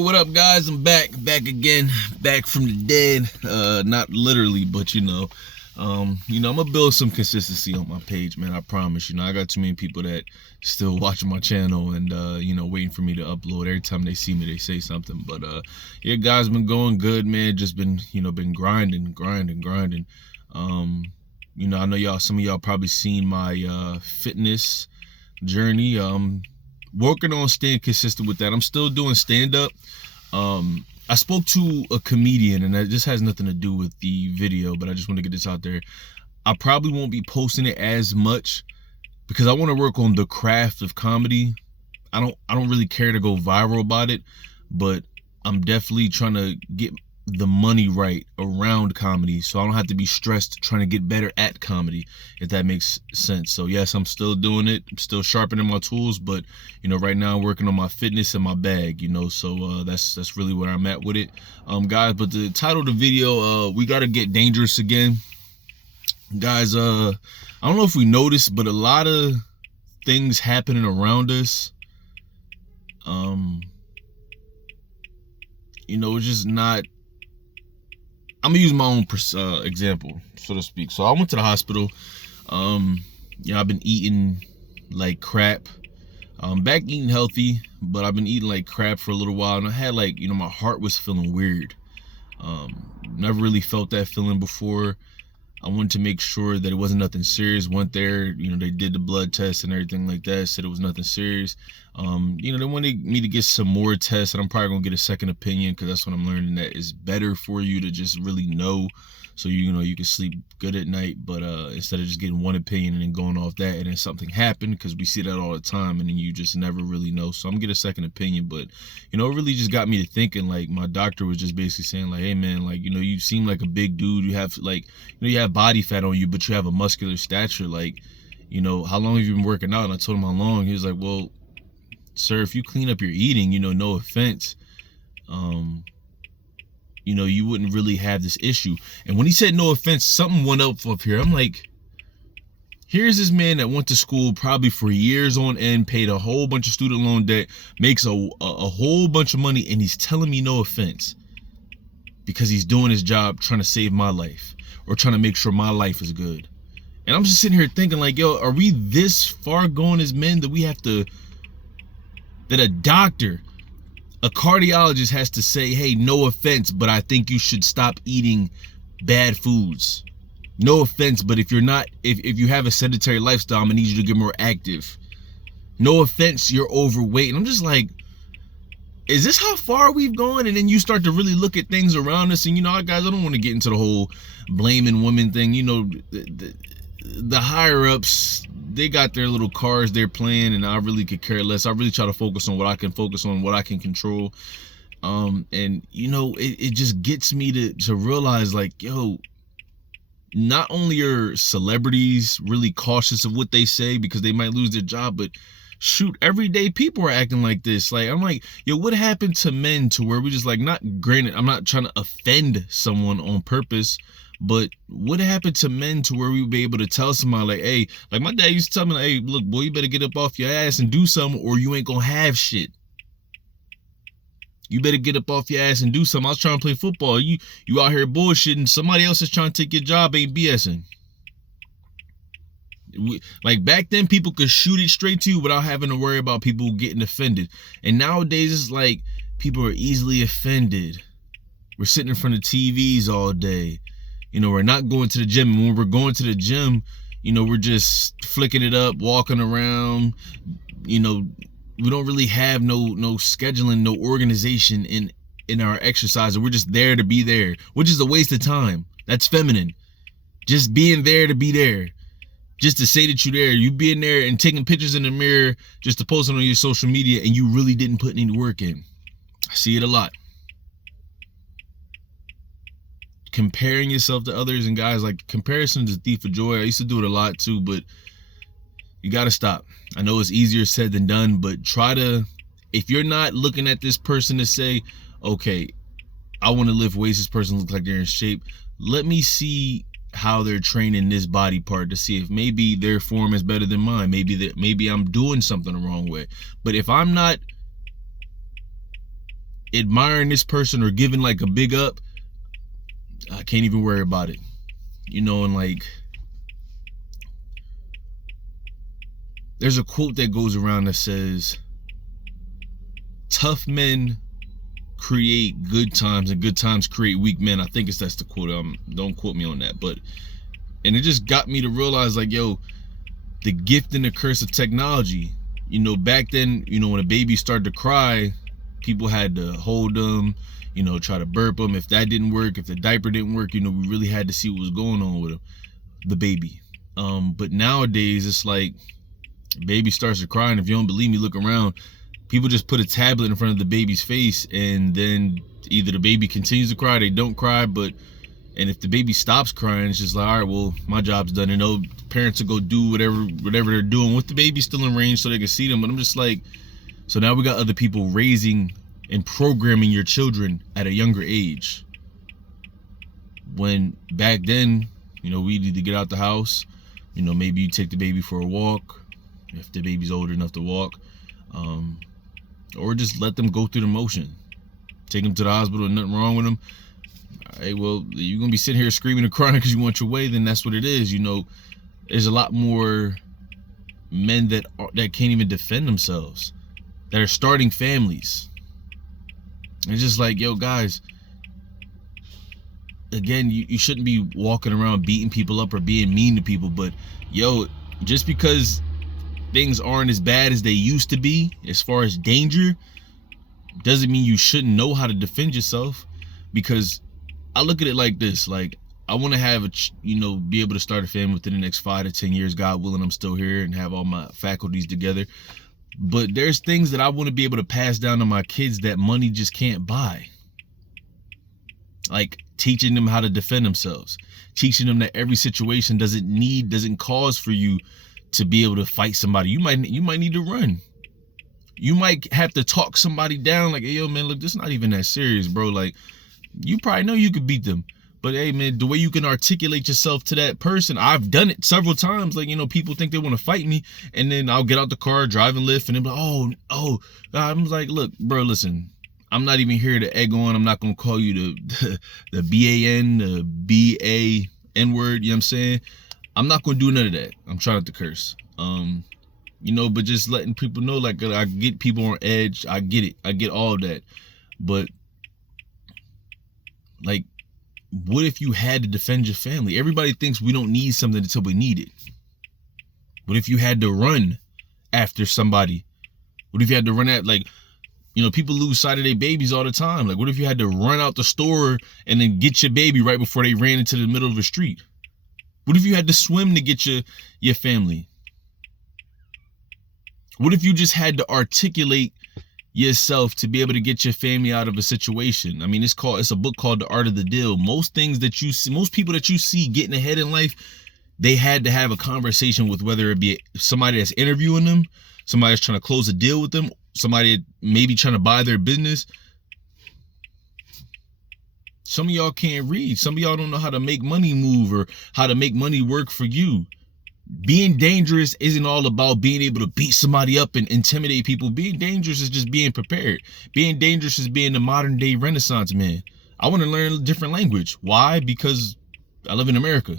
What up, guys? I'm back again, back from the dead. Not literally, but I'm gonna build some consistency on my page, man. I promise. I got too many people that still watching my channel and waiting for me to upload. Every time they see me, they say something. But yeah, guys, been going good, man. Just been grinding. I know some of y'all probably seen my fitness journey. Working on staying consistent with that. I'm still doing stand-up. I spoke to a comedian, and that just has nothing to do with the video, but I just want to get this out there. I probably won't be posting it as much because I want to work on the craft of comedy. I don't really care to go viral about it, but I'm definitely trying to get the money right around comedy, so I don't have to be stressed trying to get better at comedy, if that makes sense. So yes, I'm still doing it. I'm still sharpening my tools, but right now I'm working on my fitness and my bag, so that's really where I'm at with it, guys. But the title of the video, we gotta get dangerous again, guys. I don't know if we noticed, but a lot of things happening around us, it's just not. I'm gonna use my own example, so to speak. So I went to the hospital. I've been eating like crap. Back eating healthy, but I've been eating like crap for a little while, and I had my heart was feeling weird. Never really felt that feeling before. I wanted to make sure that it wasn't nothing serious. Went there, they did the blood test and everything like that, said it was nothing serious. They wanted me to get some more tests, and I'm probably gonna get a second opinion, because that's what I'm learning, that is better for you to just really know, so you can sleep good at night. But instead of just getting one opinion and then going off that and then something happened, because we see that all the time, and then you just never really know. So I'm gonna get a second opinion. But it really just got me to thinking, my doctor was just basically saying, hey man, you seem like a big dude, you have you have body fat on you, but you have a muscular stature, how long have you been working out? And I told him how long. He was like, well, sir, if you clean up your eating, no offense, you wouldn't really have this issue. And when he said no offense, something went up here. I'm like, here's this man that went to school probably for years on end, paid a whole bunch of student loan debt, makes a whole bunch of money, and he's telling me no offense because he's doing his job trying to save my life or trying to make sure my life is good. And I'm just sitting here thinking, yo, are we this far gone as men that we have to, that a doctor, a cardiologist has to say, hey, no offense, but I think you should stop eating bad foods. No offense, but if you have a sedentary lifestyle, I'm gonna need you to get more active. No offense, you're overweight. And I'm just like, is this how far we've gone? And then you start to really look at things around us, and guys, I don't want to get into the whole blaming women thing. The higher ups, they got their little cards they're playing, and I really could care less. I really try to focus on what I can focus on, what I can control. And it just gets me to realize, yo, not only are celebrities really cautious of what they say because they might lose their job, but shoot, everyday people are acting like this. I'm like, yo, what happened to men to where we just not granted, I'm not trying to offend someone on purpose, but what happened to men to where we would be able to tell somebody, hey, my dad used to tell me, hey, look, boy, you better get up off your ass and do something, or you ain't gonna have shit. You better get up off your ass and do something. I was trying to play football. You out here bullshitting. Somebody else is trying to take your job, ain't BSing. Back then, people could shoot it straight to you without having to worry about people getting offended. And nowadays, it's people are easily offended. We're sitting in front of TVs all day. We're not going to the gym. And when we're going to the gym, we're just flicking it up, walking around. We don't really have no scheduling, no organization in our exercise. We're just there to be there, which is a waste of time. That's feminine. Just being there to be there. Just to say that you're there. You being there and taking pictures in the mirror just to post it on your social media, and you really didn't put any work in. I see it a lot. Comparing yourself to others, and guys, comparison is a thief of joy. I used to do it a lot too, but you got to stop. I know it's easier said than done, but try to, if you're not looking at this person to say, okay, I want to lift weights, this person looks like they're in shape, let me see how they're training this body part to see if maybe their form is better than mine. Maybe I'm doing something the wrong way. But if I'm not admiring this person or giving like a big up, I can't even worry about it. You know, and like, there's a quote that goes around that says, tough men create good times and good times create weak men. I think that's the quote. Don't quote me on that, but, and it just got me to realize, like, yo, the gift and the curse of technology. You know, back then, you know, when a baby started to cry, people had to hold them, you know, try to burp them. If that didn't work, if the diaper didn't work, you know, we really had to see what was going on with the baby. But nowadays, it's like, baby starts to cry, and if you don't believe me, look around. People just put a tablet in front of the baby's face, and then either the baby continues to cry, they don't cry, and if the baby stops crying, it's just like, all right, well, my job's done. And parents will go do whatever they're doing with the baby still in range so they can see them. But I'm just like, so now we got other people raising and programming your children at a younger age. When back then, you know, we need to get out the house. You know, maybe you take the baby for a walk if the baby's old enough to walk, or just let them go through the motion. Take them to the hospital, nothing wrong with them. Hey, well, you're gonna be sitting here screaming and crying because you want your way, then that's what it is. You know, there's a lot more men that can't even defend themselves, that are starting families. And it's just like, yo, guys, again, you shouldn't be walking around beating people up or being mean to people, but yo, just because things aren't as bad as they used to be as far as danger doesn't mean you shouldn't know how to defend yourself. Because I look at it like this, like, I want to have be able to start a family within the next 5 to 10 years, God willing, I'm still here, and have all my faculties together. But there's things that I want to be able to pass down to my kids that money just can't buy. Like teaching them how to defend themselves, teaching them that every situation doesn't cause for you to be able to fight somebody. You might need to run. You might have to talk somebody down, like, hey, yo, man, look, this is not even that serious, bro. Like, you probably know you could beat them, but hey, man, the way you can articulate yourself to that person, I've done it several times. Like, you know, people think they want to fight me, and then I'll get out the car, drive and lift, and they're like, oh, I'm like, look, bro, listen, I'm not even here to egg on. I'm not gonna call you the BAN, the BAN word. You know what I'm saying? I'm not gonna do none of that. I'm trying not to curse. You know, but just letting people know, like, I get people on edge. I get it. I get all of that. But like, what if you had to defend your family? Everybody thinks we don't need something until we need it. What if you had to run after somebody? What if you had to run at, like, you know, people lose sight of their babies all the time. Like, what if you had to run out the store and then get your baby right before they ran into the middle of the street? What if you had to swim to get your family? What if you just had to articulate yourself to be able to get your family out of a situation? I mean, it's a book called The Art of the Deal. Most things that you see, most people that you see getting ahead in life, they had to have a conversation with, whether it be somebody that's interviewing them, somebody that's trying to close a deal with them, somebody maybe trying to buy their business. Some of y'all can't read. Some of y'all don't know how to make money move or how to make money work for you. Being dangerous isn't all about being able to beat somebody up and intimidate people. Being dangerous is just being prepared. Being dangerous is being the modern day Renaissance man. I want to learn a different language. Why? Because I live in America.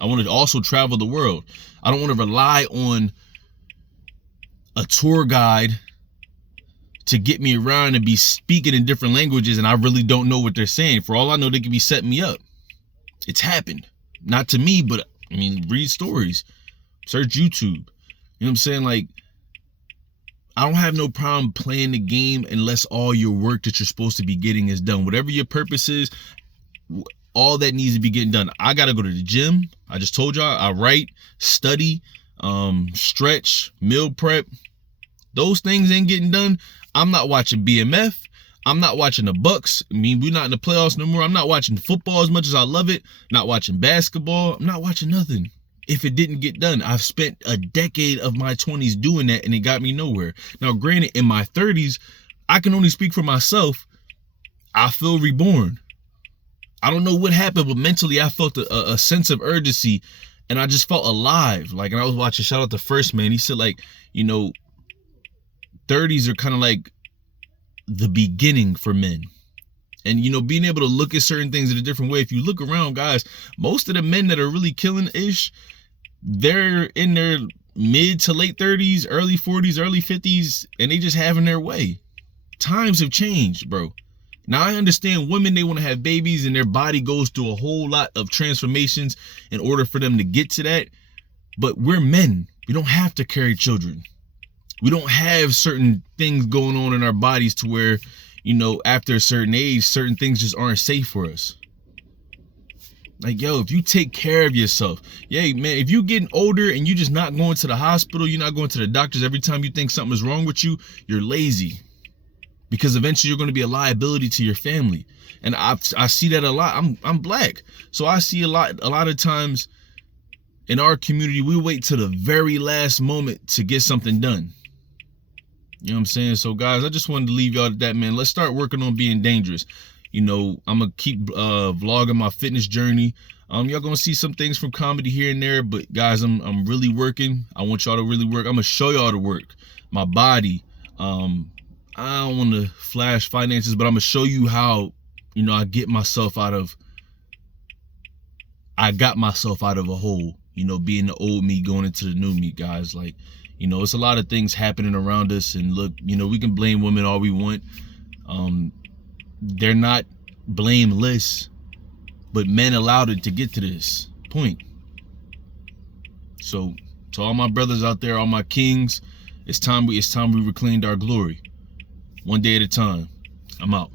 I want to also travel the world. I don't want to rely on a tour guide to get me around and be speaking in different languages and I really don't know what they're saying. For all I know, they could be setting me up. It's happened. Not to me, but I mean, read stories, search YouTube. You know what I'm saying? Like, I don't have no problem playing the game unless all your work that you're supposed to be getting is done. Whatever your purpose is, all that needs to be getting done. I got to go to the gym. I just told y'all, I write, study, stretch, meal prep. Those things ain't getting done. I'm not watching BMF. I'm not watching the Bucks. I mean, we're not in the playoffs no more. I'm not watching football as much as I love it. Not watching basketball. I'm not watching nothing if it didn't get done. I've spent a decade of my 20s doing that and it got me nowhere. Now, granted, in my 30s, I can only speak for myself. I feel reborn. I don't know what happened, but mentally I felt a sense of urgency and I just felt alive. Like, and I was watching, shout out to First Man. He said, like, you know, 30s are kind of like the beginning for men. And, you know, being able to look at certain things in a different way. If you look around, guys, most of the men that are really killing ish, they're in their mid to late 30s, early 40s, early 50s, and they just having their way. Times have changed, bro. Now, I understand women, they want to have babies and their body goes through a whole lot of transformations in order for them to get to that. But we're men. We don't have to carry children. We don't have certain things going on in our bodies to where, you know, after a certain age, certain things just aren't safe for us. Like, yo, if you take care of yourself, yeah, man, if you getting older and you just not going to the hospital, you're not going to the doctors every time you think something is wrong with you, you're lazy. Because eventually you're going to be a liability to your family. And I see that a lot. I'm black. So I see a lot of times in our community, we wait till the very last moment to get something done. You know what I'm saying? So guys, I just wanted to leave y'all at that, man. Let's start working on being dangerous. You know, I'm going to keep vlogging my fitness journey. Y'all going to see some things from comedy here and there, but guys, I'm really working. I want y'all to really work. I'm going to show y'all the work, my body. I don't want to flash finances, but I'm going to show you how, you know, I got myself out of a hole, you know, being the old me going into the new me, guys. Like, you know, it's a lot of things happening around us. And look, you know, we can blame women all we want. They're not blameless, but men allowed it to get to this point. So to all my brothers out there, all my kings, it's time we reclaimed our glory. One day at a time. I'm out.